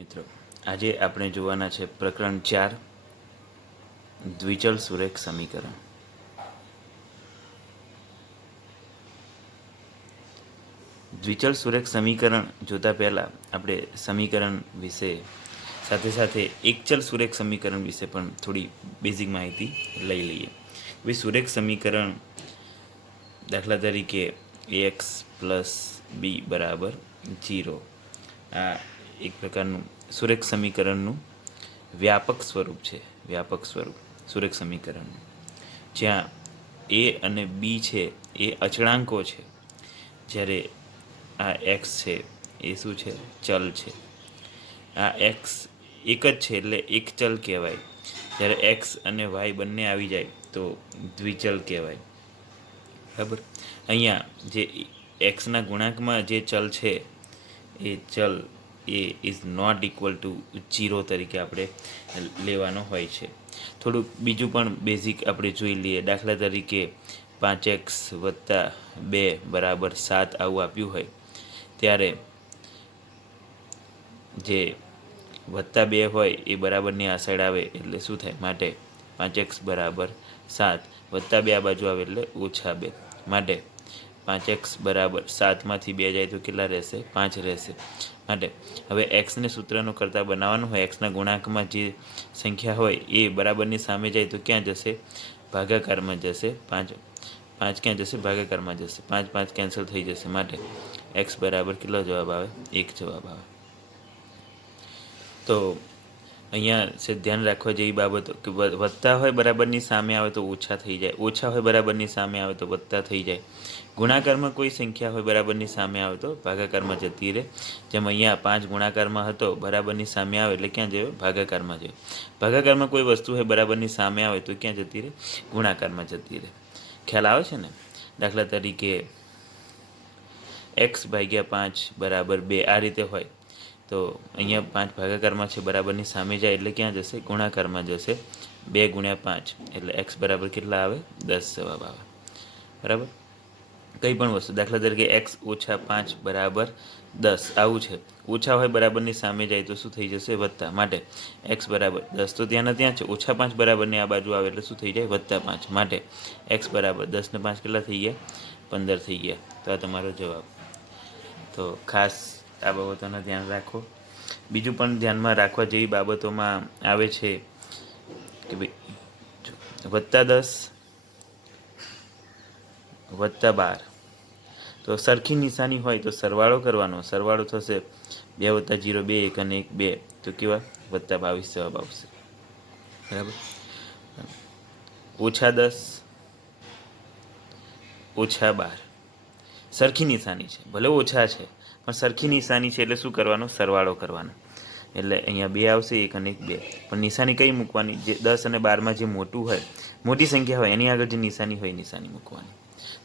મિત્રો, આજે આપણે જોવાના છે પ્રકરણ 4 દ્વિચલ સુરેખ સમીકરણ. દ્વિચલ સુરેખ સમીકરણ જોતા પહેલાં આપણે સમીકરણ વિશે સાથે સાથે એકચલ સુરેખ સમીકરણ વિશે પણ થોડી બેઝિક માહિતી લઈ લઈએ. ભાઈ, સુરેખ સમીકરણ દાખલા તરીકે એક્સ પ્લસ બી બરાબર 0 આ એક પ્રકારનું સુરેખ સમીકરણનું વ્યાપક સ્વરૂપ છે. વ્યાપક સ્વરૂપ સુરેખ સમીકરણનું, જ્યાં એ અને બી છે એ અચળાંકો છે, જ્યારે આ એક્સ છે એ શું છે? ચલ છે. આ એક્સ એક જ છે એટલે એક ચલ કહેવાય. જ્યારે એક્સ અને વાય બંને આવી જાય તો દ્વિચલ કહેવાય. બરાબર. અહીંયા જે એક્સના ગુણાંકમાં જે ચલ છે એ ચલ એ ઇઝ નોટ ઇક્વલ ટુ 0 તરીકે આપણે લેવાનો હોય છે. થોડુંક બીજું પણ બેઝિક આપણે જોઈ લઈએ. દાખલા તરીકે 5x + 2 બરાબર 7 આવું આપ્યું હોય, ત્યારે જે +2 હોય એ બરાબરની આ સાઈડ આવે એટલે શું થાય? માટે 5x બરાબર 7 +2 આ બાજુ આવે એટલે -2. માટે 5x બરાબર 7માંથી 2 જાય તો કેટલા રહેશે? 5 રહેશે. માટે હવે એક્સને સૂત્રનો કરતાં બનાવવાનું હોય, એક્સના ગુણાંકમાં જે સંખ્યા હોય એ બરાબરની સામે જાય તો ક્યાં જશે? ભાગાકારમાં જશે. 5 ક્યાં જશે? ભાગાકારમાં જશે. 5 5 કેન્સલ થઈ જશે. માટે એક્સ બરાબર કેટલો જવાબ આવે? 1 જવાબ આવે. તો અહીંયા છે ધ્યાન રાખવા જેવી બાબતો કે વધતા હોય બરાબરની સામે આવે તો ઓછા થઈ જાય, ઓછા હોય બરાબરની સામે આવે તો વધતા થઈ જાય. ગુણાકારમાં કોઈ સંખ્યા હોય બરાબરની સામે આવે તો ભાગાકારમાં જતી રહે. જેમ અહીંયા 5 ગુણાકારમાં હતો, બરાબરની સામે આવે એટલે ક્યાં જયો? ભાગાકારમાં જયો. ભાગાકારમાં કોઈ વસ્તુ હોય બરાબરની સામે આવે તો ક્યાં જતી રહે? ગુણાકારમાં જતી રહે. ખ્યાલ આવે છે ને? દાખલા તરીકે x/5 બરાબર 2 આ રીતે હોય તો અહીંયા 5 ભાગાકારમાં છે, બરાબરની સામે જાય એટલે ક્યાં જશે? ગુણાકારમાં જશે. 2 × 5 એટલે x બરાબર કેટલા આવે? 10 જવાબ આવે. બરાબર. કંઈ પણ વસ્તુ, દાખલા તરીકે x - 5 બરાબર 10 આવું છે. ઓછા હોય બરાબરની સામે જાય તો શું થઈ જશે? વત્તા. માટે x બરાબર 10 તો ત્યાંના ત્યાં છે. -5 બરાબરની આ બાજુ આવે એટલે શું થઈ જાય? +5. માટે x બરાબર 10 ને 5 કેટલા થઈ ગયા? 15 થઈ ગયા. તો આ તમારો જવાબ. તો ખાસ આ બાબતોનું ધ્યાન રાખો. બીજું પણ ધ્યાનમાં રાખવા જેવી બાબતોમાં આવે છે કે ભાઈ +10 +12 તો સરખી નિશાની હોય તો સરવાળો કરવાનો. સરવાળો થશે 2 + 0 2 1 અને 1 2 તો કેવા? +22 જવાબ આવશે. બરાબર. -10 -12 સરખી નિશાની છે, ભલે ઓછા છે પણ સરખી નિશાની છે એટલે શું કરવાનું? સરવાળો કરવાનો. એટલે અહીંયા 2 આવશે, 1 અને 1 2. પણ નિશાની કઈ મૂકવાની? જે 10 અને 12માં જે મોટું હોય, મોટી સંખ્યા હોય એની આગળ જે નિશાની હોય નિશાની મૂકવાની.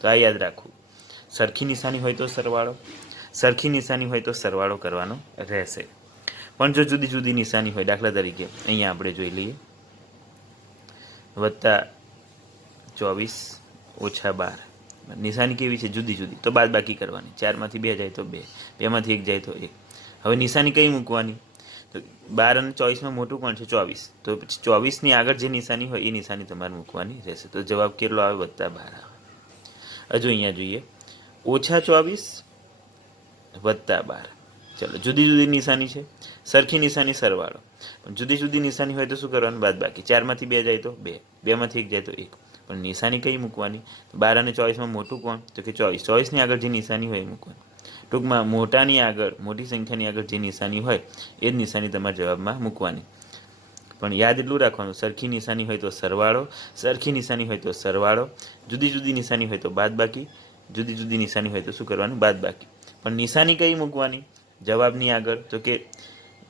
તો આ યાદ રાખવું. સરખી નિશાની હોય તો સરવાળો, સરખી નિશાની હોય તો સરવાળો કરવાનો રહેશે. પણ જો જુદી જુદી નિશાની હોય, દાખલા તરીકે અહીંયા આપણે જોઈ લઈએ +24 -12 નિશાની કેવી છે? જુદી જુદી. તો બાદબાકી કરવાની. 4માંથી 2 જાય તો 2, 2માંથી 1 જાય તો 1. હવે નિશાની કઈ મૂકવાની? તો 12 અને 24માં મોટું કોણ છે? 24. તો પછી 24ની આગળ જે નિશાની હોય એ નિશાની તમારે મૂકવાની રહેશે. તો જવાબ કેટલો આવે? +12 આવે. હજુ અહીંયા જોઈએ -24 +12. ચલો, જુદી જુદી નિશાની છે, સરખી નિશાની સરવાળો. પણ જુદી જુદી નિશાની હોય તો શું કરવાનું? બાદબાકી. 4માંથી 2 જાય તો 2, 2માંથી 1 જાય તો 1. પણ નિશાની કઈ મૂકવાની? 12 અને 24માં મોટું કોણ? તો કે 24. 24ની આગળ જે નિશાની હોય એ મૂકવાની. ટૂંકમાં મોટાની આગળ, મોટી સંખ્યાની આગળ જે નિશાની હોય એ જ નિશાની તમારા જવાબમાં મૂકવાની. પણ યાદ એટલું રાખવાનું, સરખી નિશાની હોય તો સરવાળો, સરખી નિશાની હોય તો સરવાળો, જુદી જુદી નિશાની હોય તો બાદબાકી, જુદી જુદી નિશાની હોય તો શું કરવાનું? બાદબાકી. પણ નિશાની કઈ મૂકવાની જવાબની આગળ? તો કે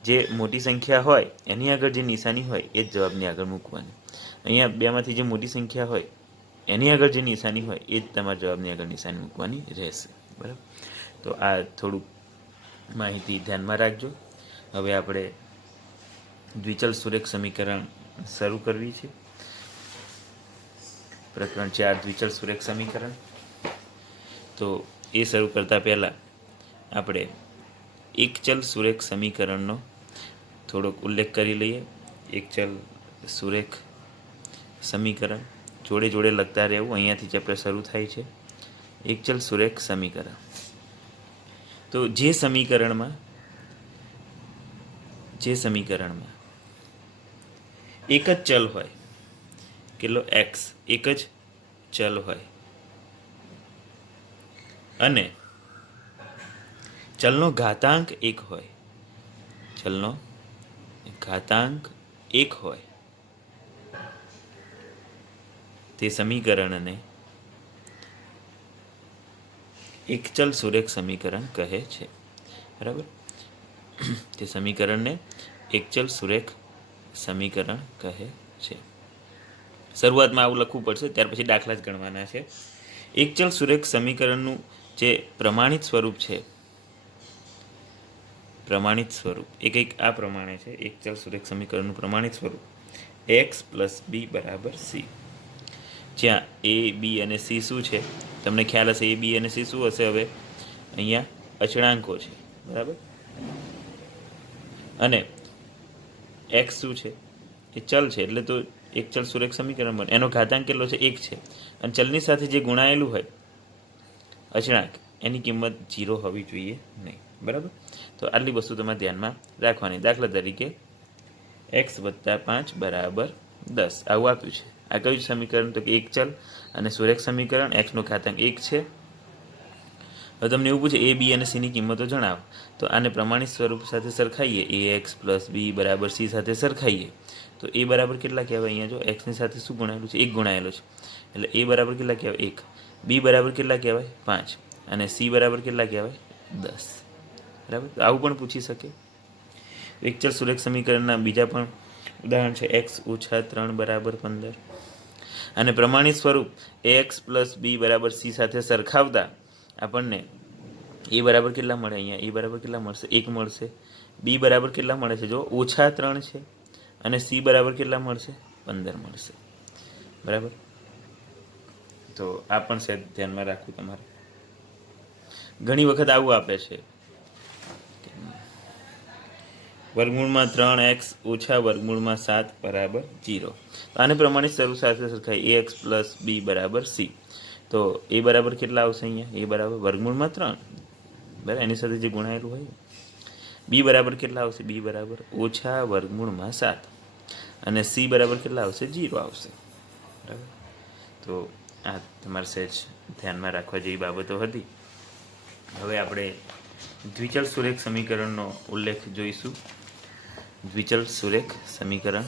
જે મોટી સંખ્યા હોય એની આગળ જે નિશાની હોય એ જ જવાબની આગળ મૂકવાની. અહીંયા 2માંથી જે મોટી સંખ્યા હોય એની આગળ જે નિશાની હોય એ જ તમારા જવાબની આગળ નિશાની મૂકવાની રહેશે. બરાબર. તો આ થોડુંક માહિતી ધ્યાનમાં રાખજો. હવે આપણે દ્વિચલ સુરેખ સમીકરણ શરૂ કરવી છે. પ્રકરણ 4 દ્વિચલ સુરેખ સમીકરણ. તો એ શરૂ કરતાં પહેલાં આપણે એકચલ સુરેખ સમીકરણનો થોડોક ઉલ્લેખ કરી લઈએ. એક ચલ સુરેખ સમીકરણ જોડે જોડે લખતા રહેવું. અહીંયાથી ચેપ્ટર શરૂ થાય છે. એક ચલ સુરેખ સમીકરણ. તો જે સમીકરણમાં એક જ ચલ હોય, કેટલો એક્સ, એક જ ચલ હોય અને ચલનો ઘાતાંક એક હોય, ચલનો ઘાતાંક એક હોય, તે સમીકરણને એક ચલ સુરેખ સમીકરણ કહે છે. બરાબર, તે સમીકરણને એક ચલ સુરેખ સમીકરણ કહે છે. શરૂઆતમાં આવું લખવું પડશે, ત્યાર પછી દાખલા જ ગણવાના છે. એક ચલ સુરેખ સમીકરણનું જે પ્રમાણિત સ્વરૂપ છે, પ્રમાણિત સ્વરૂપ એ કંઈક આ પ્રમાણે છે. એક ચલ સુરેખ સમીકરણનું પ્રમાણિત સ્વરૂપ એક્સ પ્લસ બી બરાબર સી, જ્યાં એ બી અને સી શું છે તમને ખ્યાલ હશે. એ બી અને સી શું હશે? હવે અહીંયા અચળાંકો છે. બરાબર, અને એક્સ શું છે? એ ચલ છે, એટલે તો એક ચલ સુરેખ સમીકરણ બને. એનો ઘાતાંક કેટલો છે? એક છે. અને ચલની સાથે જે ગુણાયેલું હોય અચળાંક, એની કિંમત 0 હોવી જોઈએ નહીં. બરાબર, તો આટલી વસ્તુ તમારે ધ્યાનમાં રાખવાની. દાખલા તરીકે એક્સ વત્તા 5 બરાબર 10 આવું આપ્યું છે. આ કયું સમીકરણ? તો કે એક ચલ અને સુરેખ સમીકરણ. એક્સનો ઘાતાંક 1 છે. હવે તમને એવું પૂછે એ બી અને સીની કિંમતો જણાવો. તો આને પ્રમાણિત સ્વરૂપ સાથે સરખાઈએ. એ એક્સ પ્લસ બી બરાબર સી સાથે સરખાઈએ તો એ બરાબર કેટલા કહેવાય? અહીંયા જો એક્સની સાથે શું ગુણાયેલું છે? 1 ગુણાયેલો છે, એટલે એ બરાબર કેટલા કહેવાય? 1. બી બરાબર કેટલા કહેવાય? 5. અને સી બરાબર કેટલા કહેવાય? 10. બરાબર, તો આવું પણ પૂછી શકે. એક ચલ સુરેખ સમીકરણના બીજા પણ ઉદાહરણ છે. એક્સ ઓછા 3 બરાબર 15. અને પ્રમાણિત સ્વરૂપ એક્સ પ્લસ બી બરાબર સી સાથે સરખાવતા આપણને એ બરાબર કેટલા મળે? અહીંયા એ બરાબર કેટલા મળશે? 1 મળશે. બી બરાબર કેટલા મળે છે? જો ઓછા 3 છે. અને સી બરાબર કેટલા મળશે? 15 મળશે. બરાબર, તો આ પણ સેટ ધ્યાનમાં રાખવું તમારે. ઘણી વખત આવું આપે છે, વર્ગમૂળમાં 3x ઓછા વર્ગમૂળમાં 7 બરાબર 0. તો આને પ્રમાણિત સ્વરૂપ સાથે સરખાય. એ એક્સ પ્લસ બી બરાબર સી. તો એ બરાબર કેટલા આવશે? અહીંયા એ બરાબર વર્ગમૂળમાં 3, બરાબર, એની સાથે જે ગુણાયેલું હોય. બી બરાબર કેટલા આવશે? બી બરાબર ઓછા વર્ગમૂળમાં 7. અને સી બરાબર કેટલા આવશે? 0 આવશે. બરાબર, તો આ તમારે સહેજ ધ્યાનમાં રાખવા જેવી બાબતો હતી. હવે આપણે દ્વિચલ સુરેખ સમીકરણનો ઉલ્લેખ જોઈશું. દ્વિચલ સુરેખ સમીકરણ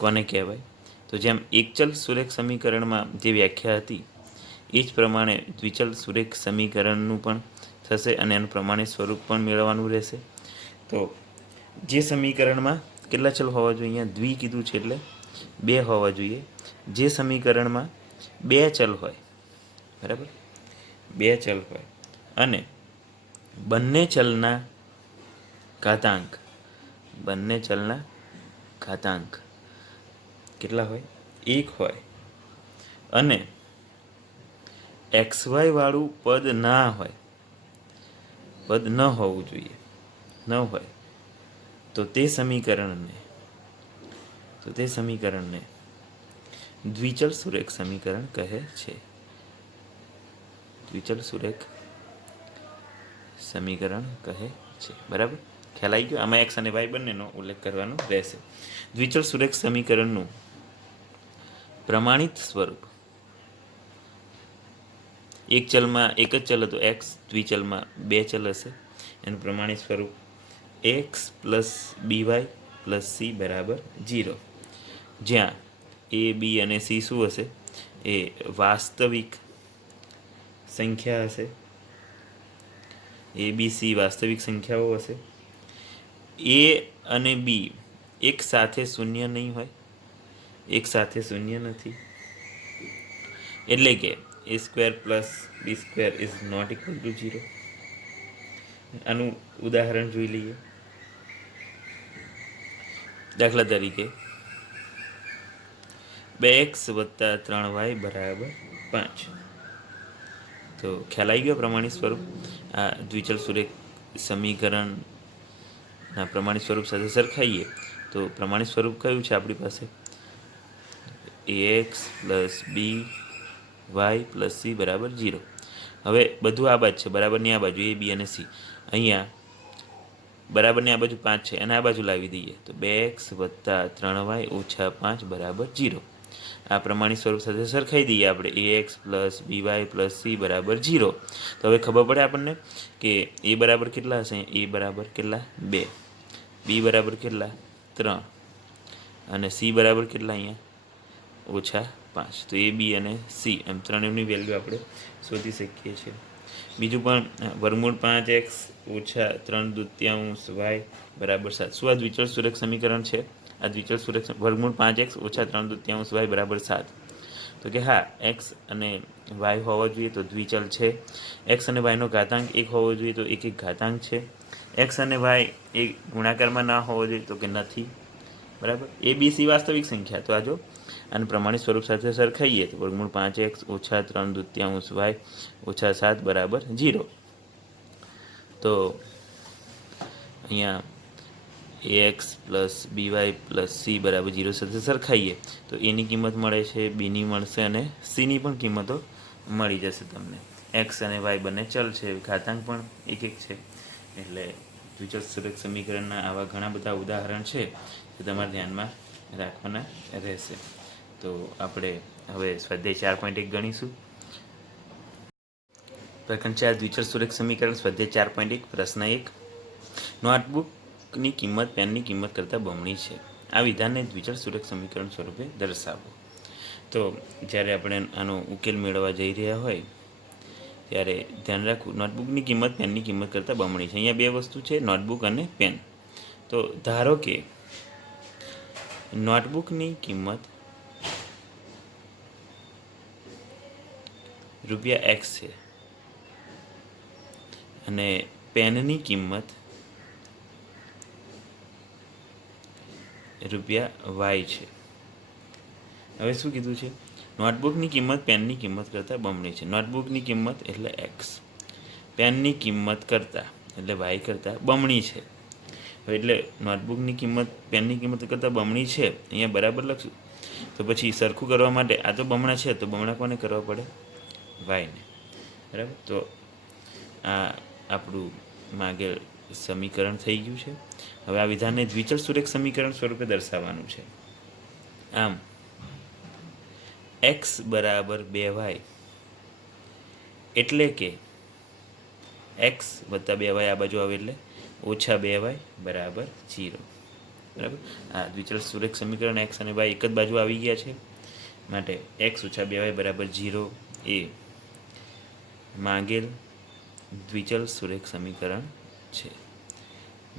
કોને કહેવાય? તો જેમ એકચલ સુરેખ સમીકરણમાં જે વ્યાખ્યા હતી એ જ પ્રમાણે દ્વિચલ સુરેખ સમીકરણનું પણ થશે અને એનું પ્રમાણિત સ્વરૂપ પણ મેળવવાનું રહેશે. તો જે સમીકરણમાં કેટલા ચલ હોવા જોઈએ? અહીંયા દ્વિ કીધું છે એટલે 2 હોવા જોઈએ. જે સમીકરણમાં 2 ચલ હોય, બરાબર, 2 ચલ હોય અને બંને ચલના ઘાતાંક કેટલા હોય? 1 હોય અને XY વાળું પદ ના હોય, પદ ન હોવું જોઈએ, ન હોય, તો તે સમીકરણને દ્વિચલ સુરેખ સમીકરણ કહે છે. દ્વિચલ સુરેખ સમીકરણ કહે છે. બરાબર, ખ્યાલ આવી ગયો? આમાં એક્સ અને વાય બંનેનો ઉલ્લેખ કરવાનો રહેશે. દ્વિચલ સુરેખ સમીકરણનું પ્રમાણિત સ્વરૂપ એક ચલમાં એક જ ચલ હતો એક્સ, દ્વિચલમાં 2 ચલ હશે. એનું પ્રમાણિત સ્વરૂપ એક્સ પ્લસ બીવાય પ્લસ સી બરાબર 0, જ્યાં એ બી અને સી શું હશે? એ વાસ્તવિક સંખ્યા હશે. એ બી સી વાસ્તવિક સંખ્યાઓ હશે. એ અને બી એક સાથે શૂન્ય નહીં હોય, એક સાથે શૂન્ય નથી, એટલે કે a square plus B square is not equal to 0. આનું ઉદાહરણ જોઈ લઈએ. દાખલા તરીકે 2x વત્તા 3y બરાબર 5. તો ખ્યાલ આવી ગયો પ્રમાણિત સ્વરૂપ? આ દ્વિચલ સુરેખ સમીકરણ ના પ્રમાણિત સ્વરૂપ સાથે સરખાઈએ તો પ્રમાણિત સ્વરૂપ કયું છે આપણી પાસે? ax plus B Y plus C બરાબર 0. હવે બધું આ બાજુ છે, બરાબરની આ બાજુ એ બી અને સી. અહીંયા બરાબરની આ બાજુ 5 છે, અને આ બાજુ લાવી દઈએ તો 2x વત્તા 3y ઓછા 5 બરાબર 0. આ પ્રમાણિત સ્વરૂપ સાથે સરખાઈ દઈએ આપણે ax પ્લસ બીવાય પ્લસ સી બરાબર 0. તો હવે ખબર પડે આપણને કે એ બરાબર કેટલા હશે? એ બરાબર કેટલા? 2, બી બરાબર કેટલા? 3, અને સી બરાબર કેટલા? અહીંયા ઓછા 5. તો એ બી અને સી એમ ત્રણેયની વેલ્યુ આપણે શોધી શકીએ છીએ. બીજું પણ વર્ગમૂળ 5x ઓછા 3/2 y બરાબર 7. શું આ દ્વિચલ સુરેખ સમીકરણ છે? આ દ્વિચલ સુરેખ વર્ગમૂળ 5x ઓછા 3/2 y બરાબર 7. તો કે હા, x અને y હોવો જોઈએ તો દ્વિચલ છે. x અને y નો ઘાતાંક 1 હોવો જોઈએ તો એક ઘાતાંક છે. x અને y એ ગુણાકારમાં ના હોવો જોઈએ તો કે નથી. બરાબર. એ બી સી વાસ્તવિક સંખ્યા. તો આ જો અને પ્રમાણિત સ્વરૂપ સાથે સરખાઈએ તો વર્ગમૂળ 5x ઓછા 3/2 y ઓછા 7 બરાબર 0. તો અહીંયા ax પ્લસ બીવાય પ્લસ સી બરાબર 0 સાથે સરખાઈએ તો એની કિંમત મળે છે, બીની મળશે અને સીની પણ કિંમતો મળી જશે તમને. એક્સ અને વાય બંને ચલ છે, ઘાતાંક પણ એક છે. એટલે દ્વિચલ સુરેખ સમીકરણના આવા ઘણા બધા ઉદાહરણ છે જે તમારે ધ્યાનમાં રાખવાના રહેશે. તો આપણે હવે સ્વાધ્યાય 4.1 ગણીશું. પ્રકરણ 4 દ્વિચલ સુરેખ સમીકરણ સ્વાધ્યાય 4.1 પ્રશ્ન 1. નોટબુકની કિંમત પેનની કિંમત કરતાં બમણી છે. આ વિધાનને દ્વિચલ સુરેખ સમીકરણ સ્વરૂપે દર્શાવો. તો જ્યારે આપણે આનો ઉકેલ મેળવવા જઈ રહ્યા હોય ત્યારે ધ્યાન રાખવું, નોટબુકની કિંમત પેનની કિંમત કરતાં બમણી છે. અહીંયા બે વસ્તુ છે, નોટબુક અને પેન. તો ધારો કે નોટબુકની કિંમત ₹x છે અને પેનની કિંમત ₹y છે. હવે શું કીધું છે? નોટબુકની કિંમત પેનની કિંમત કરતાં બમણી છે. નોટબુકની કિંમત એટલે x, પેનની કિંમત કરતાં એટલે y કરતાં બમણી છે. એટલે નોટબુકની કિંમત પેનની કિંમત કરતાં બમણી છે, અહીંયા બરાબર લખશું. તો પછી સરખું કરવા માટે આ તો બમણા છે, તો બમણા કોને કરવા પડે? વાયને. બરાબર. તો આ આપણું માગેલ સમીકરણ થઈ ગયું છે. હવે આ વિધાનને દ્વિચલ સુરેખ સમીકરણ સ્વરૂપે દર્શાવવાનું છે. આમ x બરાબર 2y એટલે કે x વત્તા 2y આ બાજુ આવે એટલે ઓછા 2y બરાબર 0. બરાબર. આ દ્વિચલ સુરેખ સમીકરણ x અને y એક જ બાજુ આવી ગયા છે, માટે x ઓછા 2y બરાબર 0 એ માંગેલ દ્વિચલ સુરેખ સમીકરણ છે.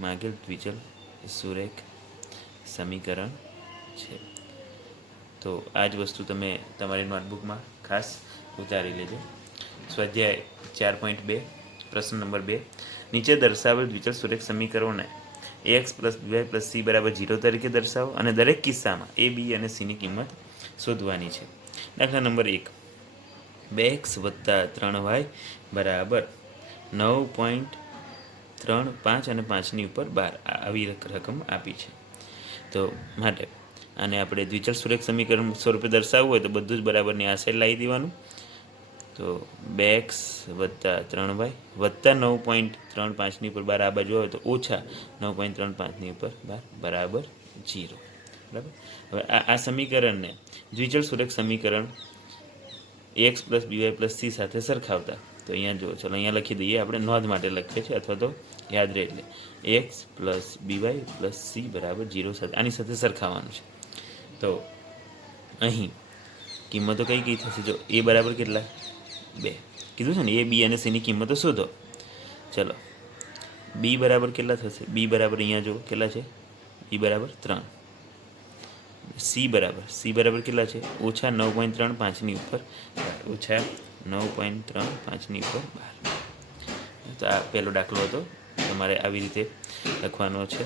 માંગેલ દ્વિચલ સુરેખ સમીકરણ છે. તો આ જ વસ્તુ તમે તમારી નોટબુકમાં ખાસ ઉતારી લેજો. સ્વાધ્યાય 4.2 પ્રશ્ન નંબર 2. નીચે દર્શાવેલ દ્વિચલ સુરેખ સમીકરણોને ax પ્લસ બીવાય પ્લસ સી બરાબર 0 તરીકે દર્શાવો અને દરેક કિસ્સામાં એ બી અને સીની કિંમત શોધવાની છે. દાખલા નંબર 1. 2x વત્તા 3y બરાબર 9.35 અને 5ની ઉપર 12 આવી રકમ આપી છે. તો માટે આને આપણે દ્વિચલ સુરેખ સમીકરણ સ્વરૂપે દર્શાવવું હોય તો બધું જ બરાબરની આ સાઈડ લાવી દેવાનું. તો 2x વત્તા 3y વત્તા 9.35ની ઉપર 12 આ બાજુ આવે તો ઓછા 9.35ની ઉપર 12 બરાબર 0. બરાબર. હવે આ સમીકરણને દ્વિચલ સુરેખ સમીકરણ ax પ્લસ બીવાય પ્લસ સી સાથે સરખાવતા તો અહીંયા જો ચલો અહીંયા લખી દઈએ, આપણે નોંધ માટે લખીએ છીએ અથવા તો યાદ રહે એટલે ax પ્લસ બીવાય પ્લસ સી બરાબર 0 સાથે આની સાથે સરખાવવાનું છે. તો અહીં કિંમતો કઈ કઈ થશે? જો એ બરાબર કેટલા? 2 કીધું છે ને, એ બી અને સીની કિંમતો શોધો. ચલો બી બરાબર કેટલા થશે? બી બરાબર અહીંયા જો કેટલા છે? બી બરાબર 3. સી બરાબર કેટલા છે? ઓછા 9.35ની ઉપર ઓછા 9.35ની ઉપર 12. તો આ પહેલો દાખલો હતો, તમારે આવી રીતે લખવાનો છે.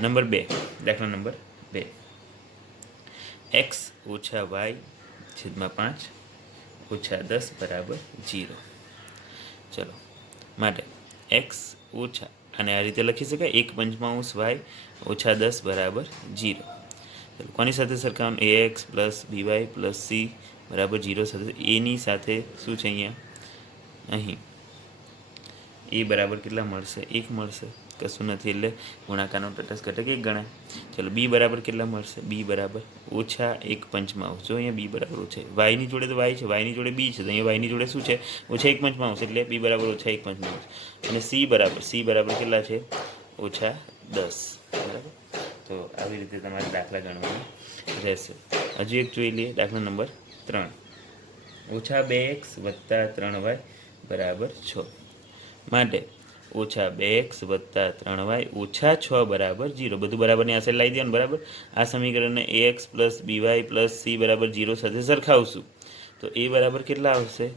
નંબર 2, દાખલા નંબર 2. x ઓછા y છેદમાં 5 ઓછા 10 બરાબર 0. ચલો માટે x ઓછા અને આ રીતે લખી શકાય 1 પંચમાંશ વાય ઓછા 10 બરાબર 0. કોની સાથે સરખાવવાનું? ax plus by plus c બરાબર 0 સાથે એની સાથે શું છે અહીંયા અહીં એ બરાબર કેટલા મળશે? 1 મળશે, કશું નથી એટલે ગુણાકારનો તટસ્થ ઘટક 1 ગણાય. ચલો બી બરાબર કેટલા મળશે? બી બરાબર ઓછા 1 પંચમાંશ. જો અહીંયા બી બરાબર ઓછા વાયની જોડે તો વાય છે, વાયની જોડે બી છે, તો અહીંયા વાયની જોડે શું છે? ઓછા 1 પંચમાંશ, એટલે બી બરાબર ઓછા 1 પંચમાંશ. અને સી બરાબર કેટલા છે? ઓછા 10 બરાબર. તો આવી રીતે તમારે દાખલા ગણવાના રહેશે. હજુ એક જોઈ લઈએ, દાખલા નંબર 3. ઓછા 2x વત્તા 3y બરાબર 6 માટે ઓછા 2x વત્તા 3y ઓછા 6 બરાબર 0. બધું બરાબરની આ સાઈડ લાવી દેવાનું બરાબર. આ સમીકરણને ax plus by plus c બરાબર 0 સાથે સરખાવશું તો એ બરાબર કેટલા આવશે?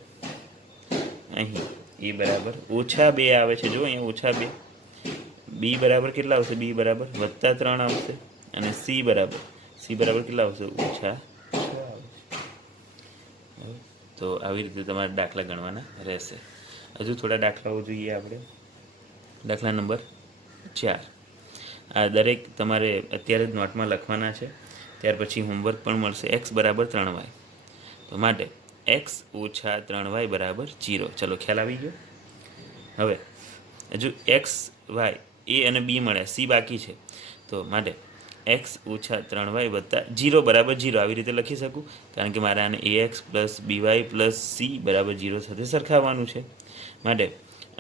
અહીં એ બરાબર ઓછા 2 આવે છે, જો અહીંયા ઓછા 2. બી બરાબર કેટલા આવશે? બી બરાબર વત્તા 3 આવશે. અને સી બરાબર કેટલા આવશે? ઓછા 6 આવશે. તો આવી રીતે તમારે દાખલા ગણવાના રહેશે. હજુ થોડા દાખલાઓ જોઈએ આપણે. દાખલા નંબર 4. આ દરેક તમારે અત્યારે જ નોટમાં લખવાના છે, ત્યાર પછી હોમવર્ક પણ મળશે. એક્સ બરાબર 3y, તો માટે એક્સ ઓછા 3y બરાબર 0. ચલો ખ્યાલ આવી ગયો. હવે હજુ એક્સ વાય એ અને બી મળ્યા, સી બાકી છે, તો માટે એક્સ ઓછા 3y વત્તા 0 બરાબર 0 આવી રીતે લખી શકું, કારણ કે મારે આને ax plus by plus C બરાબર 0 સાથે સરખાવવાનું છે. માટે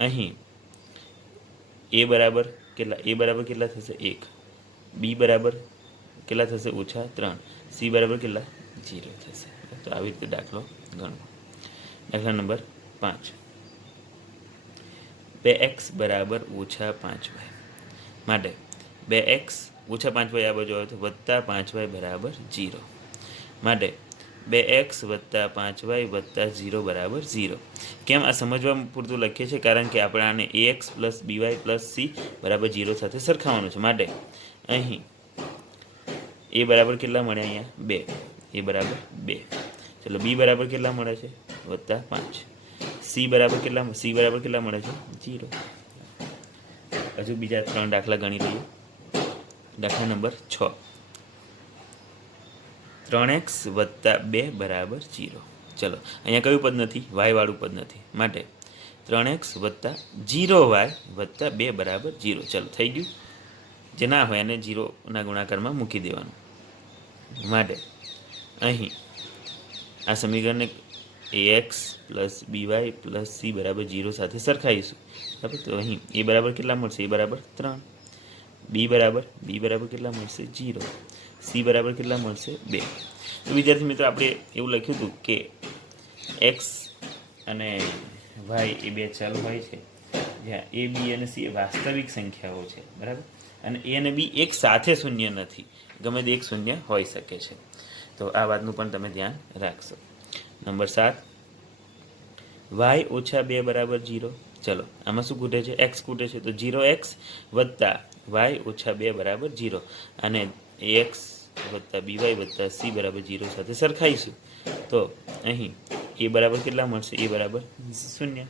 અહીં એ બરાબર કેટલા થશે? 1. બી બરાબર કેટલા થશે? ઓછા 3. સી બરાબર કેટલા? 0 થશે. તો આવી રીતે દાખલો ગણવો. દાખલા નંબર 5. 2x બરાબર ઓછા 5y માટે 2x ઓછા 5y આ બાજુ આવે તો વત્તા 5y બરાબર 0. માટે 2x વત્તા 5y વત્તા 0 બરાબર 0. કેમ આ સમજવા પૂરતું લખીએ છીએ? કારણ કે આપણે આને ax plus by plus C બરાબર 0 સાથે સરખાવવાનું છે. માટે અહીં એ બરાબર કેટલા મળે? અહીંયા 2. એ બરાબર 2. ચલો બી બરાબર કેટલા મળે છે? વત્તા 5. સી બરાબર કેટલા મળે છે? 0. હજુ બીજા 3 દાખલા ગણી લઈએ. દાખલા નંબર 6. 3x વત્તા 2 બરાબર 0. ચલો અહીંયા કયું પદ નથી? વાયવાળું પદ નથી. માટે 3x વત્તા 0y વત્તા 2 બરાબર 0. ચલો થઈ ગયું. જે ના હોય એને 0ના ગુણાકારમાં મૂકી દેવાનું. માટે અહીં આ સમીકરણને ax plus by plus C બરાબર 0 સાથે સરખાવીશું. બરાબર. તો અહીં એ બરાબર કેટલા મળશે? એ બરાબર 3. બી બરાબર કેટલા મળશે? 0. સી બરાબર કેટલા મળશે? 2. તો વિદ્યાર્થી મિત્રો, આપણે એવું લખ્યું હતું કે એક્સ અને વાય એ બે ચલ હોય છે, જ્યાં એ બી અને સી વાસ્તવિક સંખ્યાઓ છે. બરાબર. અને એ અને બી એક સાથે શૂન્ય નથી, ગમે તે એક શૂન્ય હોઈ શકે છે. તો આ વાતનું પણ તમે ધ્યાન રાખશો. નંબર 7. વાય ઓછા 2 બરાબર 0. ચલો આમાં શું ખૂટે છે? એક્સ ખૂટે છે, તો 0x વત્તા વાય ઓછા 2 બરાબર 0. અને ax વત્તા by વત્તા સી બરાબર 0 સાથે સરખાઈશું તો અહીં એ બરાબર કેટલા મળશે? એ બરાબર 0.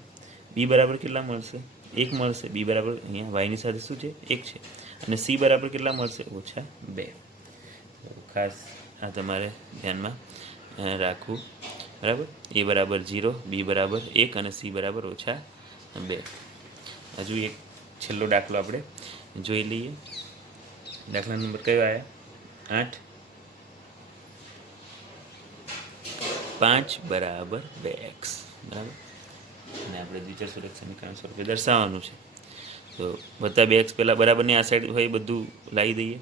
બી બરાબર કેટલા મળશે? 1 મળશે. બી બરાબર અહીંયા વાયની સાથે શું છે? 1 છે. અને સી બરાબર કેટલા મળશે? ઓછા 2. ખાસ આ તમારે ધ્યાનમાં રાખવું. બરાબર. એ બરાબર 0, બી બરાબર 1 અને સી બરાબર ઓછા 2. હજુ એક છેલ્લો દાખલો આપણે જોઈ લઈએ. દાખલા નંબર કયો આવ્યા? 8. 5 બરાબર 2x. બરાબર. અને આપણે દ્વિચર સુરેખ સમીકરણ સ્વરૂપે દર્શાવવાનું છે. તો વત્તા 2x પહેલાં બરાબરની આ સાઈડ હોય બધું લાવી દઈએ.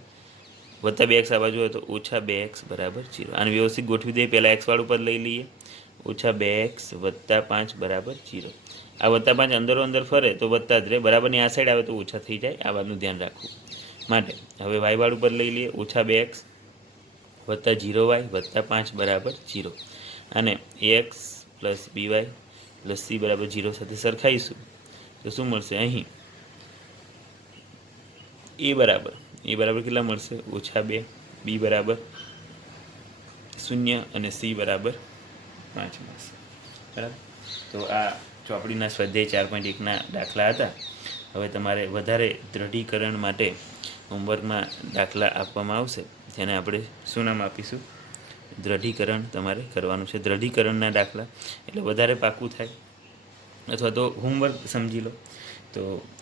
વત્તા 2x આ બાજુ હોય તો ઓછા 2x બરાબર 0. આને વ્યવસ્થિત ગોઠવી દઈએ. પહેલાં એક્સવાળું પદ લઈ લઈએ. ઓછા 2x વત્તા 5 બરાબર 0. આ વત્તા 5 અંદરો અંદર ફરે તો વત્તા જ રહે, બરાબરની આ સાઈડ આવે તો ઓછા થઈ જાય. આ વાતનું ધ્યાન રાખવું. માટે હવે વાયવાળું પદ લઈ લઈએ. ઓછા 2x વત્તા 0y વત્તા 5 બરાબર 0. અને ax plus by plus C બરાબર 0 સાથે સરખાઈશું તો શું મળશે? અહીં એ બરાબર કેટલા મળશે? ઓછા 2. બી બરાબર 0 અને સી બરાબર 5 મળશે. બરાબર. તો આ ચોપડીના સ્વાધ્યાય 4.1ના દાખલા હતા. હવે તમારે વધારે દ્રઢીકરણ માટે હોમવર્કમાં દાખલા આપવામાં આવશે, તેને આપણે શું નામ આપીશું? દ્રઢીકરણ તમારે કરવાનું છે. દ્રઢીકરણના દાખલા એટલે વધારે પાકું થાય, અથવા તો હોમવર્ક સમજી લો. તો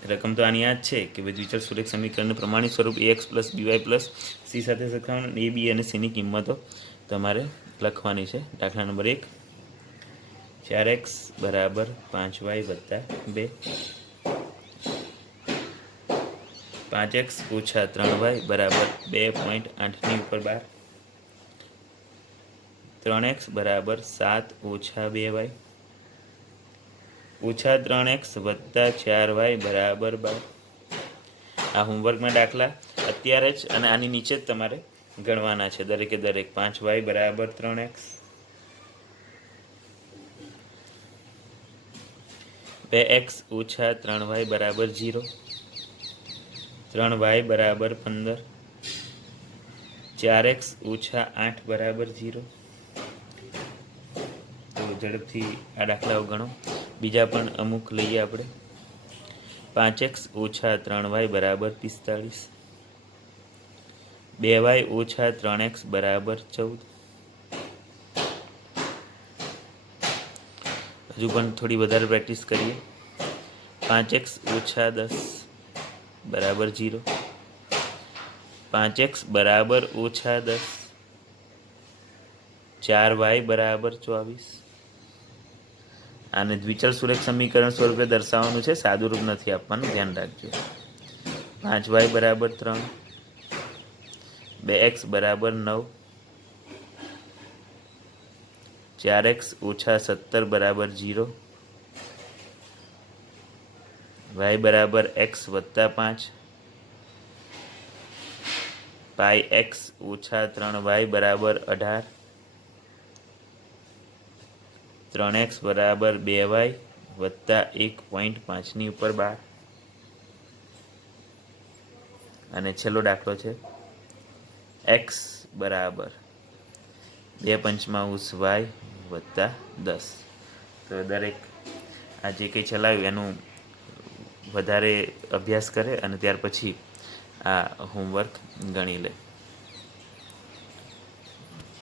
રકમ તો આની યાદ છે કે દ્વિચલ સુરેખ સમીકરણનું પ્રમાણિત સ્વરૂપ ax plus by plus C સાથે સરખાવવાનું. એ બી અને સીની કિંમતો તમારે લખવાની છે. દાખલા નંબર 1, 4x બરાબર 5y વત્તા 2, 5x ઓછા 3y બરાબર 2.8 ઉપર 12, 3x બરાબર 7 ઓછા 2y, ઓછા 3x વત્તા 4y બરાબર 12. આ હોમવર્કમાં દાખલા અત્યારે જ અને આની નીચે જ તમારે ગણવાના છે દરેકે દરેક. 5y બરાબર 3x, 2x ઓછા 3y બરાબર 0, 3y બરાબર 15, 4x ઓછા 8 બરાબર 0. તો ઝડપથી આ દાખલાઓ ગણો. બીજા પણ અમુક લઈએ આપણે. 5x ઓછા 3y બરાબર 45, 2y ઓછા 3x બરાબર 14. હજુ પણ થોડી વધારે પ્રેક્ટિસ કરીએ. 5x ઓછા 10 બરાબર 0, 5x બરાબર ઓછા 10, 4y બરાબર 24. આને દ્વિચલ સુરેખ સમીકરણ સ્વરૂપે દર્શાવવાનું છે, સાદું રૂપ નથી આપવાનું, ધ્યાન રાખજો. 5y બરાબર 3, 2x બરાબર 9, 4x ઓછા 17 બરાબર 0, y બરાબર x વત્તા 5, પાઈ x ઓછા 3y બરાબર 18, 3x બરાબર 2y વત્તા 1.5 ઉપર 12. અને છેલ્લો દાખલો છે x બરાબર 2 y વત્તા 10. તો દરેક આ જે કંઈ ચલાવ્યું એનું વધારે અભ્યાસ કરે અને ત્યાર પછી આ હોમવર્ક ગણી લે.